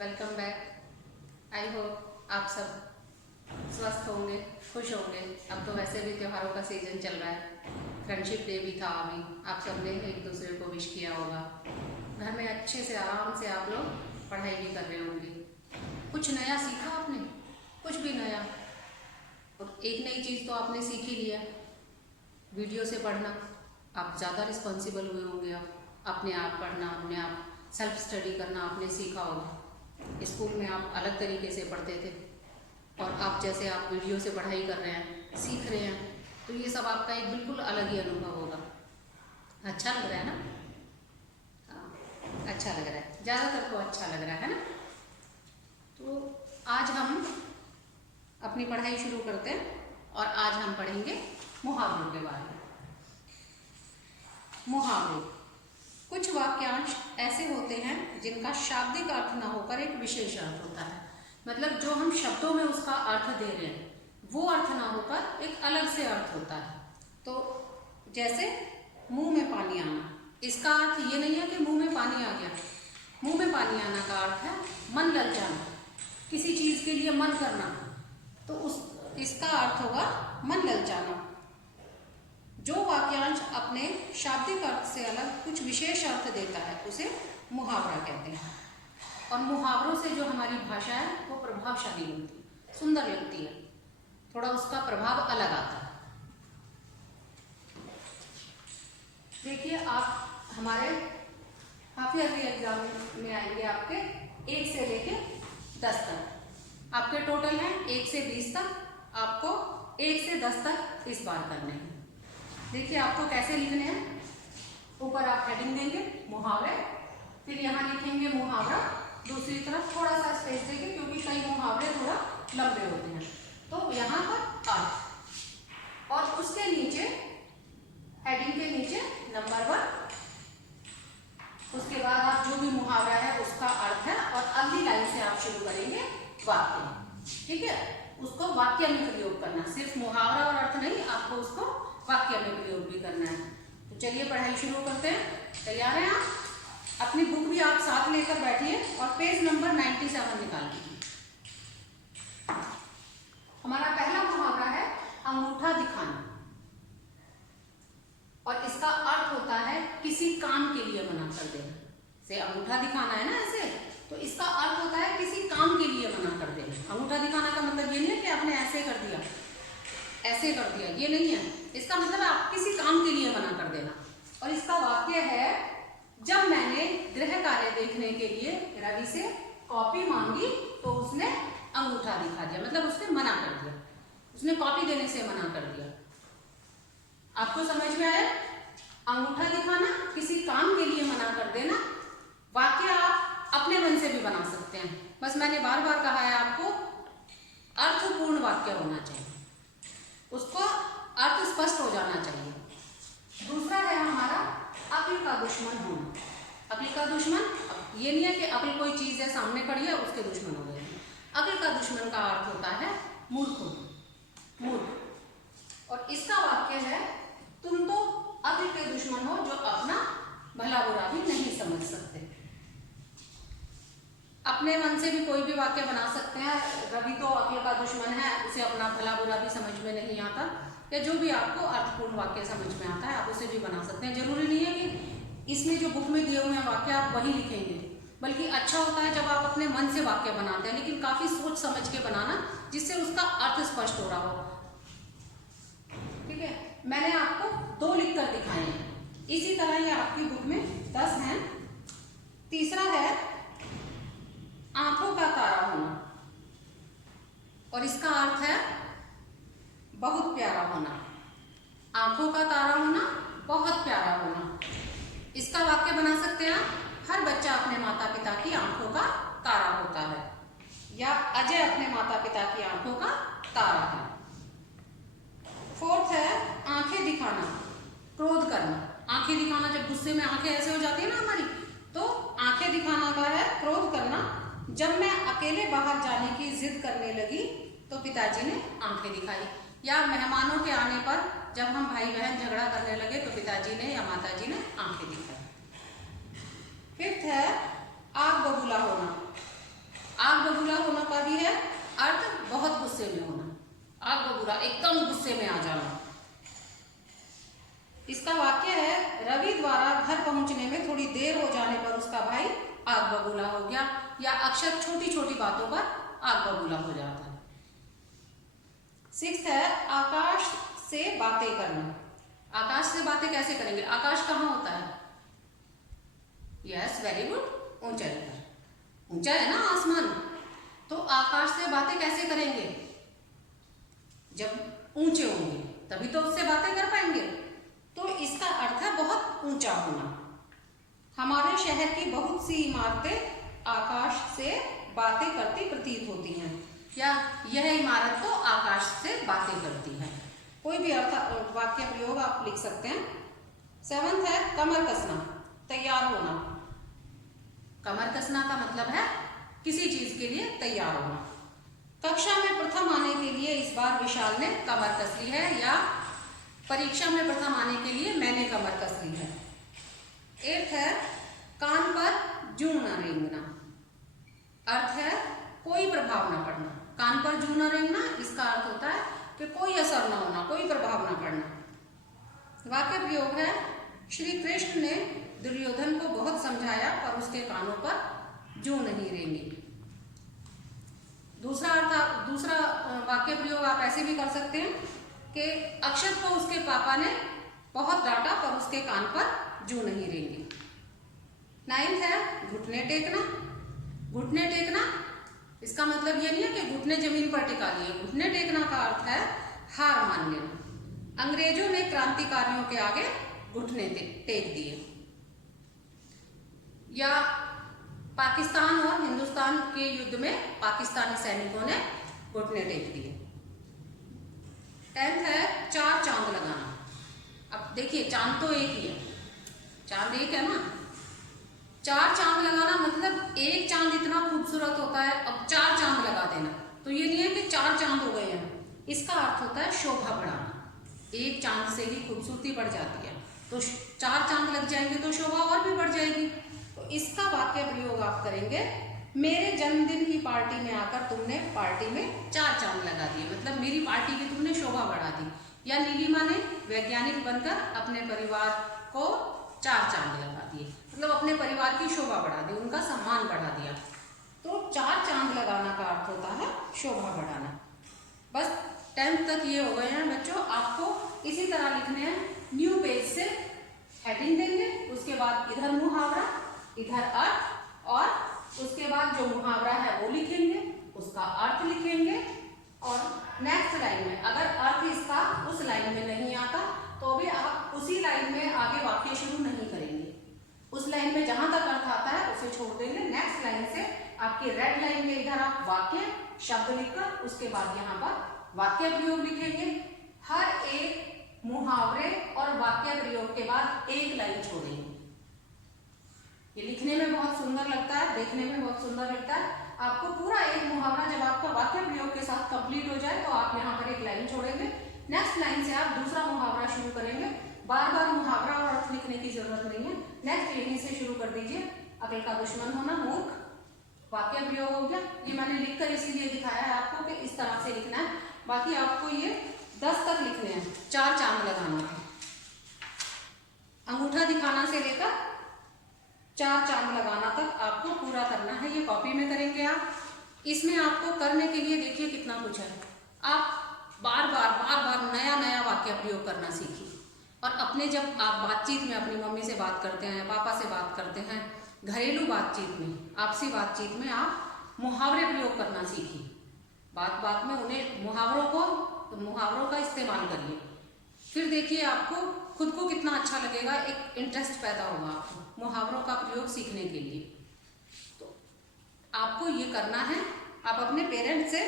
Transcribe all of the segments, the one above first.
Welcome back. I hope आप सब स्वस्थ होंगे, खुश होंगे। अब तो वैसे भी त्योहारों का सीज़न चल रहा है। फ्रेंडशिप डे भी था अभी, आप सब ने एक दूसरे को विश किया होगा। घर में अच्छे से आराम से आप लोग पढ़ाई भी कर रहे होंगे। कुछ नया सीखा आपने? कुछ भी नया? और एक नई चीज़ तो आपने सीख ही लिया, वीडियो से पढ़ना। आप ज़्यादा रिस्पॉन्सिबल हुए होंगे। आप अपने आप पढ़ना, अपने आप सेल्फ स्टडी करना आपने सीखा होगा। स्कूल में आप अलग तरीके से पढ़ते थे और आप जैसे आप वीडियो से पढ़ाई कर रहे हैं, सीख रहे हैं, तो ये सब आपका एक बिल्कुल अलग ही अनुभव होगा। अच्छा लग रहा है ना? हाँ, अच्छा लग रहा है, ज़्यादातर को अच्छा लग रहा है ना? तो आज हम अपनी पढ़ाई शुरू करते हैं और आज हम पढ़ेंगे मुहावरों के बारे में। मुहावरे कुछ वाक्यांश ऐसे होते हैं जिनका शाब्दिक अर्थ न होकर एक विशेष अर्थ होता है। मतलब जो हम शब्दों में उसका अर्थ दे रहे हैं वो अर्थ ना होकर एक अलग से अर्थ होता है। तो जैसे मुंह में पानी आना, इसका अर्थ ये नहीं है कि मुंह में पानी आ गया। मुंह में पानी आना का अर्थ है मन ललचाना, किसी चीज़ के लिए मन करना, तो इसका अर्थ होगा मन ललचाना। जो वाक्यांश अपने शाब्दिक अर्थ से अलग कुछ विशेष अर्थ देता है उसे मुहावरा कहते हैं। और मुहावरों से जो हमारी भाषा है वो प्रभावशाली बनती है, सुंदर लगती है, थोड़ा उसका प्रभाव अलग आता है। देखिए, आप हमारे हाफ ईयरली एग्जाम में आएंगे आपके 1 से लेके 10 तक। आपके टोटल हैं 1 से 20 तक, आपको 1 से 10 तक इस बार करने हैं। देखिए आपको कैसे लिखने हैं। ऊपर आप हेडिंग देंगे मुहावरे, फिर यहाँ लिखेंगे मुहावरा, दूसरी तरफ थोड़ा सा स्पेस देंगे क्योंकि कई मुहावरे थोड़ा लंबे होते हैं। तो यहाँ पर अर्थ, और उसके नीचे हेडिंग के नीचे नंबर 1। उसके बाद आप जो भी मुहावरा है उसका अर्थ है और अगली लाइन से आप शुरू करेंगे वाक्य। ठीक है, उसको वाक्य में प्रयोग करना, सिर्फ मुहावरा और अर्थ नहीं, आपको उसको वाक्य में प्रयोग भी करना है। तो चलिए पढ़ाई शुरू करते हैं। तैयार हैं आप? अपनी बुक भी आप साथ लेकर बैठिए और पेज नंबर 97 निकाल लीजिए। हमारा पहला मुहावरा है अंगूठा दिखाना, और इसका अर्थ होता है किसी काम के लिए मना कर देना। से अंगूठा दिखाना है ना ऐसे, तो इसका अर्थ होता है किसी काम के लिए मना कर देना। अंगूठा दिखाना का मतलब ये नहीं है कि आपने ऐसे कर दिया, ऐसे कर दिया, ये नहीं है। इसका मतलब आप किसी काम के लिए मना कर देना। और इसका वाक्य है, जब मैंने गृह कार्य देखने के लिए रवि से कॉपी मांगी तो उसने अंगूठा दिखा दिया। मतलब उसने मना कर दिया, उसने कॉपी देने से मना कर दिया। आपको समझ में आया? अंगूठा दिखाना, किसी काम के लिए मना कर देना। वाक्य आप अपने मन से भी बना सकते हैं, बस मैंने बार बार कहा है आपको अर्थपूर्ण वाक्य होना चाहिए, उसको अर्थ स्पष्ट हो जाना चाहिए। दूसरा है हमारा अक्ल का दुश्मन होना। अक्ल का दुश्मन, ये नहीं है कि अक्ल कोई चीज़ है सामने खड़ी है उसके दुश्मन हो गए। अक्ल का दुश्मन का अर्थ होता है मूर्ख, मूर्ख। और इसका वाक्य है, तुम तो अक्ल के दुश्मन हो जो अपना भला बुरा भी नहीं समझ सकते। अपने मन से भी कोई भी वाक्य बना सकते हैं। रवि तो अक्ल का दुश्मन है, उसे अपना भला बुरा भी समझ में नहीं आता, या जो भी आपको अर्थपूर्ण वाक्य समझ में आता है आप उसे भी बना सकते हैं। जरूरी नहीं है कि इसमें जो बुक में दिए हुए हैं वाक्य आप वही लिखेंगे, बल्कि अच्छा होता है जब आप अपने मन से वाक्य बनाते हैं, लेकिन काफी सोच समझ के बनाना जिससे उसका अर्थ स्पष्ट हो रहा हो। ठीक है, मैंने आपको 2 लिखकर दिखाए हैं, इसी तरह ये आपकी बुक में 10 हैं। तीसरा है आंखों का तारा होना, और इसका अर्थ है बहुत प्यारा होना। आंखों का तारा होना, बहुत प्यारा होना। इसका वाक्य बना सकते हैं आप, हर बच्चा अपने माता पिता की आंखों का तारा होता है, या अजय अपने माता पिता की आंखों का तारा है। 4th है आंखें दिखाना, क्रोध करना। आंखें दिखाना, जब गुस्से में आंखें ऐसे हो जाती है ना हमारी, तो आंखें दिखाना का है क्रोध करना। जब मैं अकेले बाहर जाने की जिद करने लगी तो पिताजी ने आंखें दिखाई। या मेहमानों के आने पर जब हम भाई बहन झगड़ा करने लगे तो पिताजी ने या माताजी ने आंखें दिखाई। 5th है आग बबूला होना। बबूला, एकदम गुस्से में आ जाना। इसका वाक्य है, रवि द्वारा घर पहुंचने में थोड़ी देर हो जाने पर उसका भाई आग बबूला हो गया, या अक्सर छोटी छोटी बातों पर आग बबूला हो जाता है। 6 है, आकाश से बातें करना। आकाश से बातें कैसे करेंगे? आकाश कहाँ होता है? यस, वेरी गुड, ऊंचाई पर। ऊंचा है ना आसमान, तो आकाश से बातें कैसे करेंगे? जब ऊंचे होंगे तभी तो उससे बातें कर पाएंगे। तो इसका अर्थ है बहुत ऊंचा होना। हमारे शहर की बहुत सी इमारतें आकाश से बातें करती प्रतीत होती हैं, या यह इमारत तो आकाश से बातें करती है। कोई भी अर्थ वाक्य प्रयोग आप लिख सकते हैं। 7 है, कमर कसना, तैयार होना। कमर कसना का मतलब है किसी चीज के लिए तैयार होना। कक्षा में प्रथम आने के लिए इस बार विशाल ने कमर कस ली है, या परीक्षा में प्रथम आने के लिए मैंने कमर कस ली है। 8 है, कान पर जूं न रेंगना। अर्थ है कोई प्रभाव न पड़ना। कान पर जूं न रेंगना, इसका अर्थ होता है कि कोई असर न होना, कोई प्रभाव न पड़ना। वाक्य प्रयोग है, श्री कृष्ण ने दुर्योधन को बहुत समझाया पर उसके कानों पर जूं नहीं रेंगी। दूसरा वाक्य प्रयोग आप ऐसे भी कर सकते हैं कि अक्षत को उसके पापा ने बहुत डांटा पर उसके कान पर जूं नहीं रेंगी। 9 है, घुटने टेकना। घुटने टेकना, इसका मतलब ये नहीं है कि घुटने जमीन पर टिका लिए। घुटने टेकना का अर्थ है हार मान लेना। अंग्रेजों ने क्रांतिकारियों के आगे घुटने टेक दिए। या पाकिस्तान और हिंदुस्तान के युद्ध में पाकिस्तानी सैनिकों ने घुटने टेक दिए। 10 है, 4 चांद लगाना। अब देखिए, चांद तो एक ही है, चांद एक है ना। 4 चांद लगाना मतलब एक चांद इतना खूबसूरत होता है, अब 4 चांद लगा देना, तो ये नहीं है कि 4 चांद हो गए हैं। इसका अर्थ होता है शोभा बढ़ाना। एक चांद से ही खूबसूरती बढ़ जाती है, तो 4 चांद लग जाएंगे तो शोभा और भी बढ़ जाएगी। तो इसका वाक्य प्रयोग आप करेंगे, मेरे जन्मदिन की पार्टी में आकर तुमने पार्टी में 4 चांद लगा दिए, मतलब मेरी पार्टी की तुमने शोभा बढ़ा दी। या नीलिमा ने वैज्ञानिक बनकर अपने परिवार को 4 चांद लगा दिए, मतलब अपने परिवार की शोभा बढ़ा दी, उनका सम्मान बढ़ा दिया। तो 4 चांद लगाना का अर्थ होता है शोभा बढ़ाना। बस 10th तक ये हो गए हैं बच्चों। आपको इसी तरह लिखने हैं। न्यू पेज से हेडिंग देंगे, उसके बाद इधर मुहावरा, इधर अर्थ, और उसके बाद जो मुहावरा है वो लिखेंगे, उसका अर्थ लिखेंगे, और नेक्स्ट लाइन में अगर अर्थ इसका उस लाइन में नहीं आता तो भी आप उसी लाइन में आगे वाक्य शुरू नहीं करेंगे। उस लाइन में जहां तक अर्थ आता है उसे छोड़ देंगे। नेक्स्ट लाइन से आपकी रेड लाइन में इधर आप वाक्य शब्द लिखकर उसके बाद यहाँ पर वाक्य प्रयोग लिखेंगे। हर एक मुहावरे और वाक्य प्रयोग के बाद एक लाइन छोड़ेंगे। ये लिखने में बहुत सुंदर लगता है, देखने में बहुत सुंदर लगता है। आपको पूरा एक मुहावरा जब आपका वाक्य प्रयोग के साथ कंप्लीट हो जाए तो आप यहाँ पर एक लाइन छोड़ेंगे। नेक्स्ट लाइन से आप दूसरा मुहावरा शुरू करेंगे। बार बार मुहावरा और अर्थ लिखने की जरूरत नहीं है। नेक्स्ट यहीं से शुरू कर दीजिए। अकल का दुश्मन होना मूर्ख, वाक्य प्रयोग हो गया। ये मैंने लिखकर इसीलिए दिखाया है आपको कि इस तरह से लिखना है। बाकी आपको ये 10 तक लिखने हैं। 4 चांद लगाना है, अंगूठा दिखाना से लेकर 4 चांद लगाना तक आपको पूरा करना है। ये कॉपी में करेंगे आप। इसमें आपको करने के लिए देखिए कितना कुछ है। आप बार बार नया नया वाक्य प्रयोग करना सीखिए। और अपने जब आप बातचीत में अपनी मम्मी से बात करते हैं, पापा से बात करते हैं, घरेलू बातचीत में, आपसी बातचीत में आप मुहावरे प्रयोग करना सीखिए। बात बात में उन्हें मुहावरों का इस्तेमाल करिए। फिर देखिए आपको खुद को कितना अच्छा लगेगा, एक इंटरेस्ट पैदा होगा आपको मुहावरों का प्रयोग सीखने के लिए। तो आपको ये करना है। आप अपने पेरेंट्स से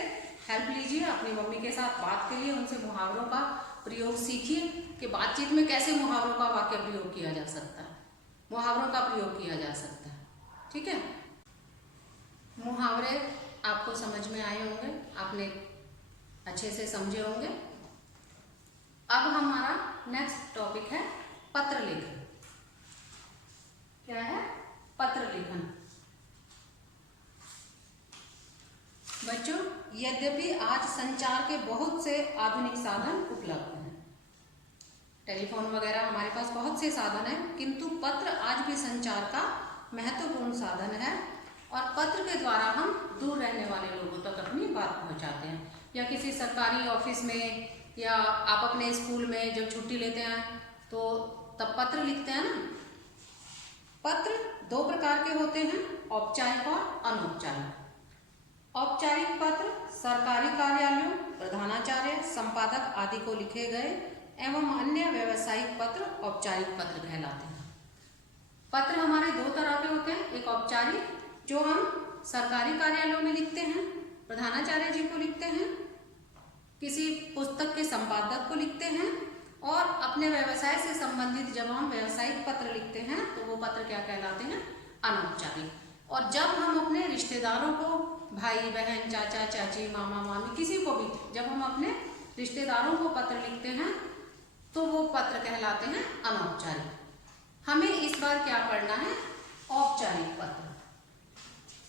हेल्प लीजिए, अपनी मम्मी के साथ बात करिए, उनसे मुहावरों का प्रयोग सीखिए कि बातचीत में कैसे मुहावरों का वाक्य प्रयोग किया जा सकता है, मुहावरों का प्रयोग किया जा सकता है। ठीक है, मुहावरे आपको समझ में आए होंगे, आपने अच्छे से समझे होंगे। अब हमारा नेक्स्ट टॉपिक है पत्र लेखन। क्या है? पत्र लेखन। बच्चों, यद्यपि आज संचार के बहुत से आधुनिक साधन उपलब्ध हैं, टेलीफोन वगैरह हमारे पास बहुत से साधन हैं, किंतु पत्र आज भी संचार का महत्वपूर्ण साधन है और पत्र के द्वारा हम दूर रहने वाले लोगों तक अपनी बात पहुंचाते हैं। या किसी सरकारी ऑफिस में या आप अपने स्कूल में जब छुट्टी लेते हैं तो तब पत्र लिखते हैं ना। पत्र दो प्रकार के होते हैं, औपचारिक और अनौपचारिक। औपचारिक पत्र सरकारी कार्यालयों, प्रधानाचार्य, संपादक आदि को लिखे गए एवं अन्य व्यावसायिक पत्र औपचारिक पत्र कहलाते हैं। पत्र हमारे दो तरह के होते हैं, एक औपचारिक जो हम सरकारी कार्यालयों में लिखते हैं, प्रधानाचार्य जी को लिखते हैं, किसी पुस्तक के संपादक को लिखते हैं, और अपने व्यवसाय से संबंधित जब हम व्यावसायिक पत्र लिखते हैं तो वो पत्र क्या कहलाते हैं, अनौपचारिक। और जब हम अपने रिश्तेदारों को, भाई बहन, चाचा चाची, मामा मामी, किसी को भी जब हम अपने रिश्तेदारों को पत्र लिखते हैं तो वो पत्र कहलाते हैं अनौपचारिक। हमें इस बार क्या पढ़ना है, औपचारिक पत्र।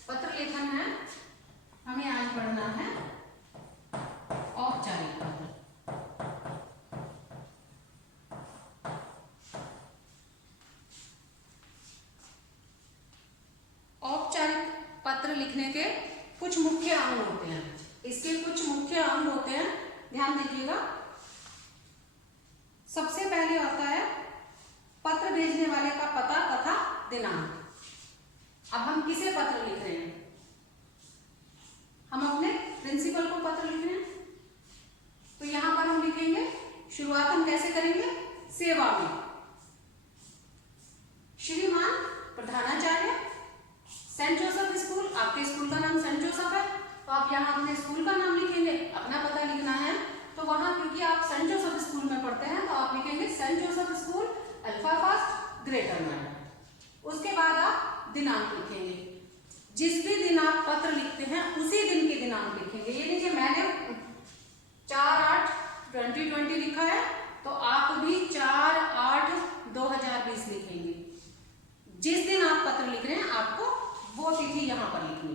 पत्र लेखन है, हमें आज पढ़ना है औपचारिक पत्र। औपचारिक पत्र लिखने के कुछ मुख्य अंग होते हैं, इसके कुछ मुख्य अंग होते हैं, ध्यान दीजिएगा। सबसे पहले आता है पत्र भेजने वाले का पता तथा दिनांक। अब हम किसे पत्र लिख रहे हैं, हम अपने प्रिंसिपल को पत्र लिख रहे हैं, तो यहां पर हम लिखेंगे, शुरुआत हम कैसे करेंगे, सेवा में। श्रीमान प्रधानाचार्य, सेंट जोसेफ स्कूल, आपके स्कूल का नाम सेंट जोसेफ है तो आप यहाँ अपने स्कूल का नाम लिखेंगे, अपना पता लिखना है तो वहां, क्योंकि आप सेंट जोसेफ स्कूल में पढ़ते हैं तो आप लिखेंगे Saint Joseph School, Alpha Fast, Greater Noida. उसके बाद आप दिनांक लिखेंगे, जिस भी दिन आप पत्र लिखते हैं उसी दिन के दिनांक लिखेंगे। ये नहीं कि मैंने 4/8/2020 लिखा है तो आप भी 4/8/2020 लिखेंगे। जिस दिन आप पत्र लिख रहे हैं आपको वो तिथि यहां पर लिखनी है,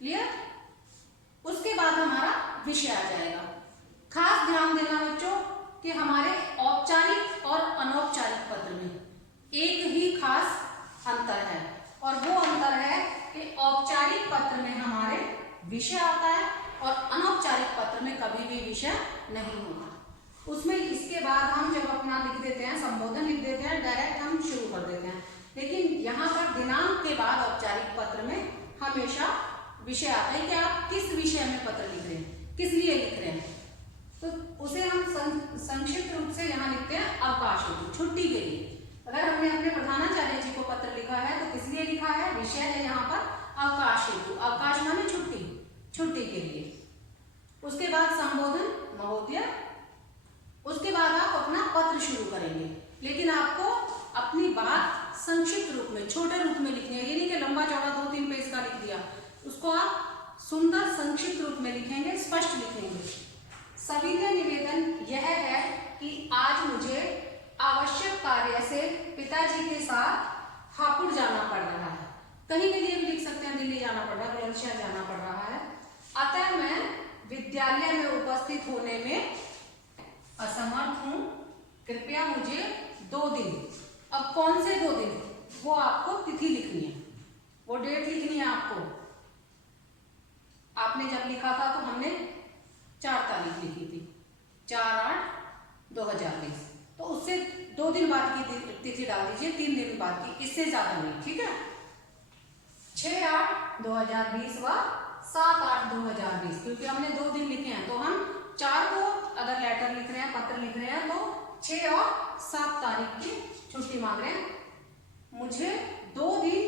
क्लियर। उसके बाद हमारा विषय आ जाएगा। खास ध्यान देना बच्चों कि हमारे औपचारिक और अनौपचारिक पत्र में एक ही खास अंतर है, और वो अंतर है कि औपचारिक पत्र में हमारे विषय आता है और अनौपचारिक पत्र में कभी भी विषय नहीं होता। उसमें इसके बाद हम जब अपना लिख देते हैं, संबोधन लिख देते हैं, डायरेक्ट हम शुरू कर देते हैं, लेकिन यहाँ पर दिनांक के बाद औपचारिक पत्र में हमेशा विषय आता है कि आप किस विषय में पत्र लिख रहे हैं, किस लिए लिख रहे हैं। तो उसे हम संक्षिप्त रूप से यहाँ लिखते हैं अवकाश हेतु, छुट्टी के लिए। अगर हमने अपने प्रधानाचार्य जी को पत्र लिखा है तो किस लिए लिखा है, विषय है यहाँ पर अवकाश हेतु, अवकाश माने छुट्टी, छुट्टी के लिए। उसके बाद संबोधन, महोदय। उसके बाद आप अपना पत्र शुरू करेंगे, लेकिन आपको अपनी बात संक्षिप्त रूप में, छोटे रूप में लिखनी है। ये नहीं कि लंबा चौड़ा 2-3 पेज का लिख दिया, उसको आप सुंदर संक्षिप्त रूप में लिखेंगे, स्पष्ट लिखेंगे। सविनय निवेदन यह है कि आज मुझे आवश्यक कार्य से पिताजी के साथ हापुड़ जाना पड़ रहा है। कहीं के लिए भी लिख सकते हैं, दिल्ली जाना पड़ रहा है, बुलंदशहर जाना पड़ रहा है, अतः मैं विद्यालय में उपस्थित होने में असमर्थ हूं, कृपया मुझे 2 दिन। अब कौन से 2 दिन, वो आपको तिथि लिखनी है, वो डेट लिखनी है आपको। आपने जब लिखा था तो हमने 4 तारीख लिखी थी, 4/8/2020, तो उससे 2 दिन बाद की तिथि डाल दीजिए, 3 दिन बाद की, इससे ज्यादा नहीं, ठीक है। 6/8/2020 व 7/8/2020, क्योंकि हमने 2 दिन लिखे हैं तो हम 4 को अगर लेटर लिख रहे हैं, पत्र लिख रहे हैं, तो 6 और 7 तारीख की छुट्टी मांग रहे हैं। मुझे 2 दिन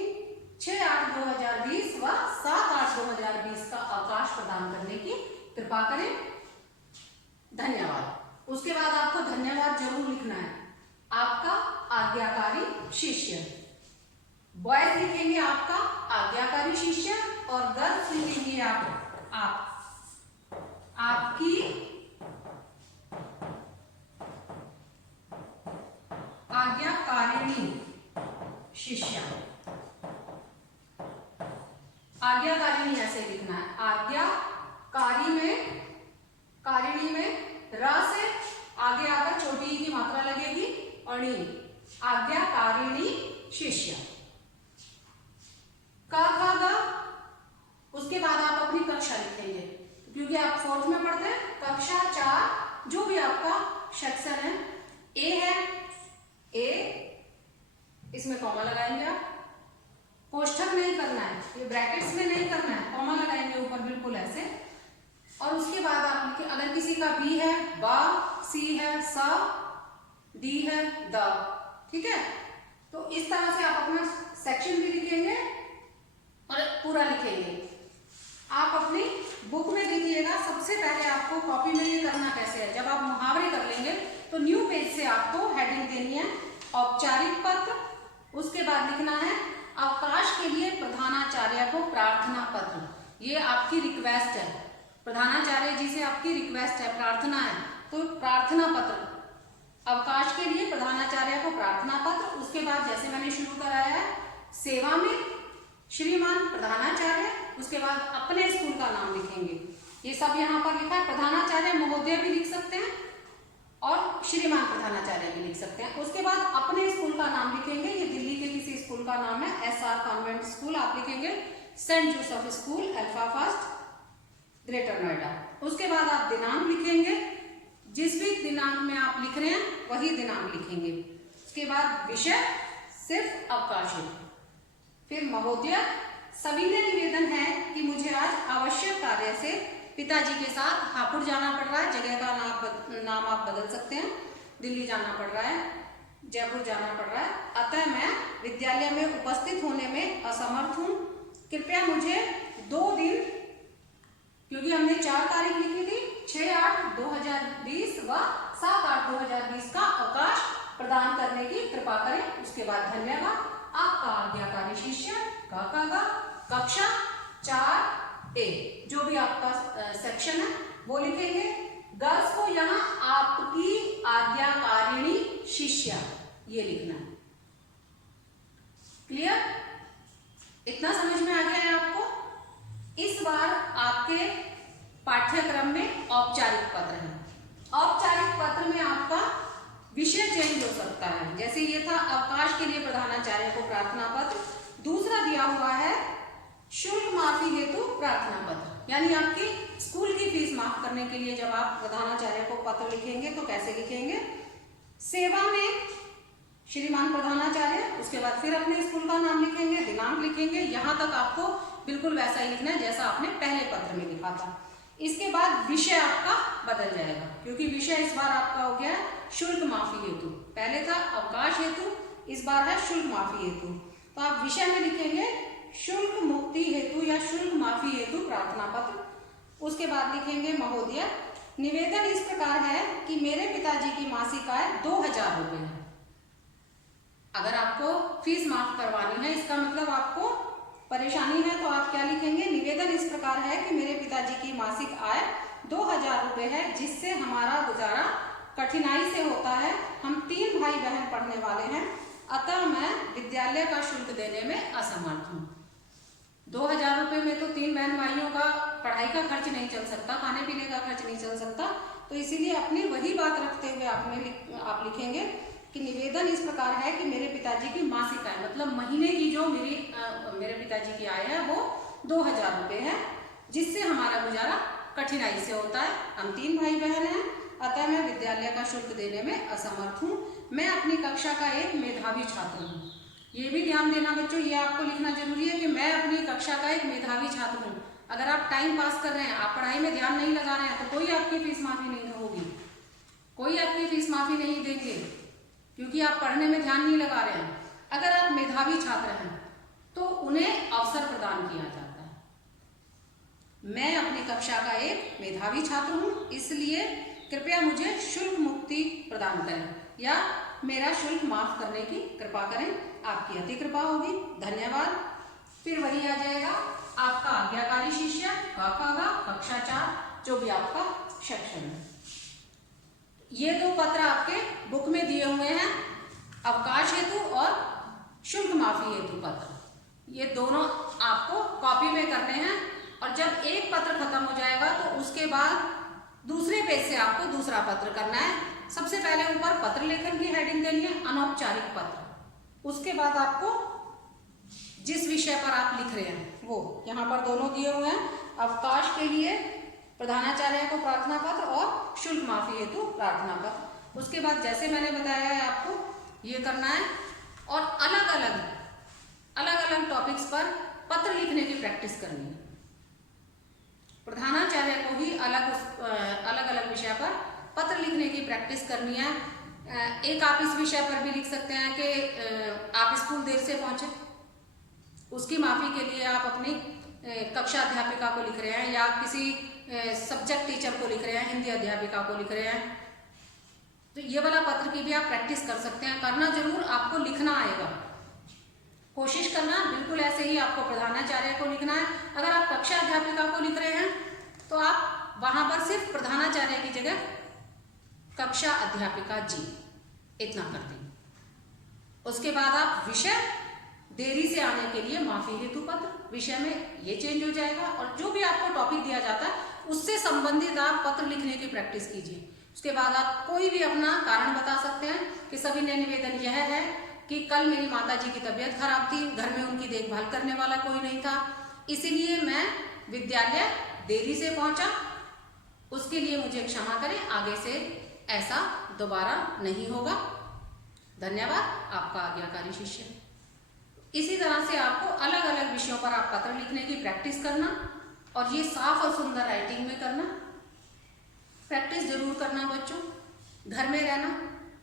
6/8/2020 व 7/8/2020 का अवकाश प्रदान करने की कृपा करें, धन्यवाद। उसके बाद आपको धन्यवाद जरूर लिखना है। आपका आज्ञाकारी शिष्य, बॉयज लिखेंगे आपका आज्ञाकारी शिष्य, और गर्ल्स लिखेंगे आपकी आज्ञाकारिणी शिष्या। आज्ञाकारिणी ये ब्रैकेट्स में नहीं करना है, कॉमा लगाएंगे ऊपर बिल्कुल ऐसे। और उसके बाद आप लिखे, अगर किसी का बी है बा, सी है सा, डी है द, ठीक है। तो इस तरह से आप अपना सेक्शन भी लिखेंगे और पूरा लिखेंगे। आप अपनी बुक में लिखिएगा। सबसे पहले आपको कॉपी में ये करना कैसे है, जब आप मुहावरे कर लेंगे तो न्यू पेज से आपको हेडिंग देनी है औपचारिक पत्र। उसके बाद लिखना है अवकाश के लिए प्रधानाचार्य को प्रार्थना पत्र। ये आपकी रिक्वेस्ट है, प्रधानाचार्य जी से आपकी रिक्वेस्ट है, प्रार्थना है, तो प्रार्थना पत्र। अवकाश के लिए प्रधानाचार्य को प्रार्थना पत्र। उसके बाद जैसे मैंने शुरू कराया है, सेवा में श्रीमान प्रधानाचार्य, उसके बाद अपने स्कूल का नाम लिखेंगे। ये सब यहाँ पर लिखा है। प्रधानाचार्य महोदय भी लिख सकते हैं और श्रीमान प्रधानाचार्य भी लिख सकते हैं। उसके बाद अपने स्कूल का नाम लिखेंगे। ये दिल्ली के किसी स्कूल का नाम है, SR कॉन्वेंट स्कूल। आप लिखेंगे Saint Joseph School, Alpha Fast, Greater Noida. उसके बाद आप दिनांक लिखेंगे, जिस भी दिनांक में आप लिख रहे हैं वही दिनांक लिखेंगे। उसके बाद विषय सिर्फ अवकाश है। फिर महोदय, सविनय निवेदन है कि मुझे आज आवश्यक कार्य से पिताजी के साथ हापुड़ जाना पड़ रहा है। जगह का नाम आप बदल सकते हैं। दिल्ली जाना पड़ रहा है, जयपुर जाना पड़ रहा है, अतः मैं विद्यालय में उपस्थित होने में असमर्थ हूँ। कृपया मुझे 2 दिन, क्योंकि हमने 4 तारीख लिखी थी, 6/8/2020 व 7/8/2020 का अवकाश प्रदान करने की कृपा करें। उसके बाद धन्यवाद। आपका आज्ञाकारी शिष्य काका, कक्षा 4A, जो भी आपका सेक्शन है वो लिखेंगे। गर्ल्स को यहाँ आपकी आज्ञाकारिणी शिष्या ये लिखना है। क्लियर? इतना समझ में आ गया है आपको? इस बार आपके पाठ्यक्रम में औपचारिक पत्र है। औपचारिक पत्र में आपका विषय चेंज हो सकता है। जैसे ये था अवकाश के लिए प्रधानाचार्य को प्रार्थना पत्र। दूसरा दिया हुआ है शुल्क माफी हेतु प्रार्थना पत्र, यानी आपकी स्कूल की फीस माफ करने के लिए जब आप प्रधानाचार्य को पत्र लिखेंगे तो कैसे लिखेंगे? सेवा में श्रीमान प्रधानाचार्य, उसके बाद फिर अपने स्कूल का नाम लिखेंगे, दिनांक लिखेंगे। यहाँ तक आपको बिल्कुल वैसा ही लिखना है जैसा आपने पहले पत्र में लिखा था। इसके बाद विषय आपका बदल जाएगा, क्योंकि विषय इस बार आपका हो गया शुल्क माफी हेतु। पहले था अवकाश हेतु, इस बार है शुल्क माफी हेतु। तो आप विषय में लिखेंगे शुल्क मुक्ति हेतु या शुल्क माफी हेतु प्रार्थना पत्र। उसके बाद लिखेंगे महोदय, निवेदन इस प्रकार है कि मेरे पिताजी की मासिक आय 2000 रुपये है। अगर आपको फीस माफ करवानी है, इसका मतलब आपको परेशानी है, तो आप क्या लिखेंगे? निवेदन इस प्रकार है कि मेरे पिताजी की मासिक आय 2000 रुपये है, जिससे हमारा गुजारा कठिनाई से होता है। हम 3 भाई बहन पढ़ने वाले हैं, अतः मैं विद्यालय का शुल्क देने में असमर्थ हूँ। 2000 रुपये में तो 3 बहन भाइयों का पढ़ाई का खर्च नहीं चल सकता, खाने पीने का खर्च नहीं चल सकता। तो इसीलिए अपनी वही बात रखते हुए आप लिखेंगे कि निवेदन इस प्रकार है कि मेरे पिताजी की मासिक आय, मतलब महीने की जो मेरे पिताजी की आय है वो 2000 रुपये है, जिससे हमारा गुजारा कठिनाई से होता है। हम 3 भाई बहन हैं, अतः मैं विद्यालय का शुल्क देने में असमर्थ हूँ। मैं अपनी कक्षा का एक मेधावी छात्र हूँ। ये भी ध्यान देना बच्चों, ये आपको लिखना जरूरी है कि मैं अपनी कक्षा का एक मेधावी छात्र हूँ। अगर आप टाइम पास कर रहे हैं, आप पढ़ाई में ध्यान नहीं लगा रहे हैं, तो कोई आपकी फीस माफी नहीं होगी, कोई आपकी फीस माफी नहीं देंगे, क्योंकि आप पढ़ने में ध्यान नहीं लगा रहे हैं। अगर आप मेधावी छात्र हैं तो उन्हें अवसर प्रदान किया जाता है। मैं अपनी कक्षा का एक मेधावी छात्र हूँ, इसलिए कृपया मुझे शुल्क मुक्ति प्रदान करें या मेरा शुल्क माफ करने की कृपा करें। आपकी अति कृपा होगी, धन्यवाद। फिर वही आ जाएगा आपका आज्ञाकारी शिष्य काका, कक्षा 4, जो भी आपका सेक्शन है। ये 2 पत्र आपके बुक में दिए हुए हैं, अवकाश हेतु और शुल्क माफी हेतु पत्र। ये दोनों आपको कॉपी में करने हैं, और जब एक पत्र खत्म हो जाएगा तो उसके बाद दूसरे पेज से आपको दूसरा पत्र करना है। सबसे पहले ऊपर पत्र लेखन की हेडिंग देनी है अनौपचारिक पत्र। उसके बाद आपको जिस विषय पर आप लिख रहे हैं वो यहाँ पर दोनों दिए हुए हैं, अवकाश के लिए प्रधानाचार्य को प्रार्थना पत्र और शुल्क माफी हेतु प्रार्थना पत्र। उसके बाद जैसे मैंने बताया है आपको ये करना है, और अलग अलग अलग अलग टॉपिक्स पर पत्र लिखने की प्रैक्टिस करनी है। प्रधानाचार्य को भी अलग अलग विषय पर पत्र लिखने की प्रैक्टिस करनी है। एक आप इस विषय पर भी लिख सकते हैं कि आप स्कूल देर से पहुंचे, उसकी माफ़ी के लिए आप अपनी कक्षा अध्यापिका को लिख रहे हैं, या किसी सब्जेक्ट टीचर को लिख रहे हैं, हिंदी अध्यापिका को लिख रहे हैं, तो ये वाला पत्र की भी आप प्रैक्टिस कर सकते हैं। करना जरूर, आपको लिखना आएगा, कोशिश करना बिल्कुल ऐसे ही आपको प्रधानाचार्य को लिखना है। अगर आप कक्षा अध्यापिका को लिख रहे हैं तो आप वहां पर सिर्फ प्रधानाचार्य की जगह कक्षा अध्यापिका जी इतना कर दें। उसके बाद आप विषय देरी से आने के लिए माफी हेतु पत्र, विषय में ये चेंज हो जाएगा, और जो भी आपको टॉपिक दिया जाता है उससे संबंधित आप पत्र लिखने की प्रैक्टिस कीजिए। उसके बाद आप कोई भी अपना कारण बता सकते हैं कि सविनय निवेदन यह है कि कल मेरी माताजी की तबीयत खराब थी, घर में उनकी देखभाल करने वाला कोई नहीं था, इसीलिए मैं विद्यालय देरी से पहुंचा, उसके लिए मुझे क्षमा करें, आगे से ऐसा दोबारा नहीं होगा। धन्यवाद, आपका आज्ञाकारी शिष्य। इसी तरह से आपको अलग अलग विषयों पर आप पत्र लिखने की प्रैक्टिस करना, और ये साफ और सुंदर राइटिंग में करना। प्रैक्टिस जरूर करना बच्चों, घर में रहना,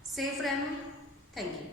सेफ रहना। Thank you.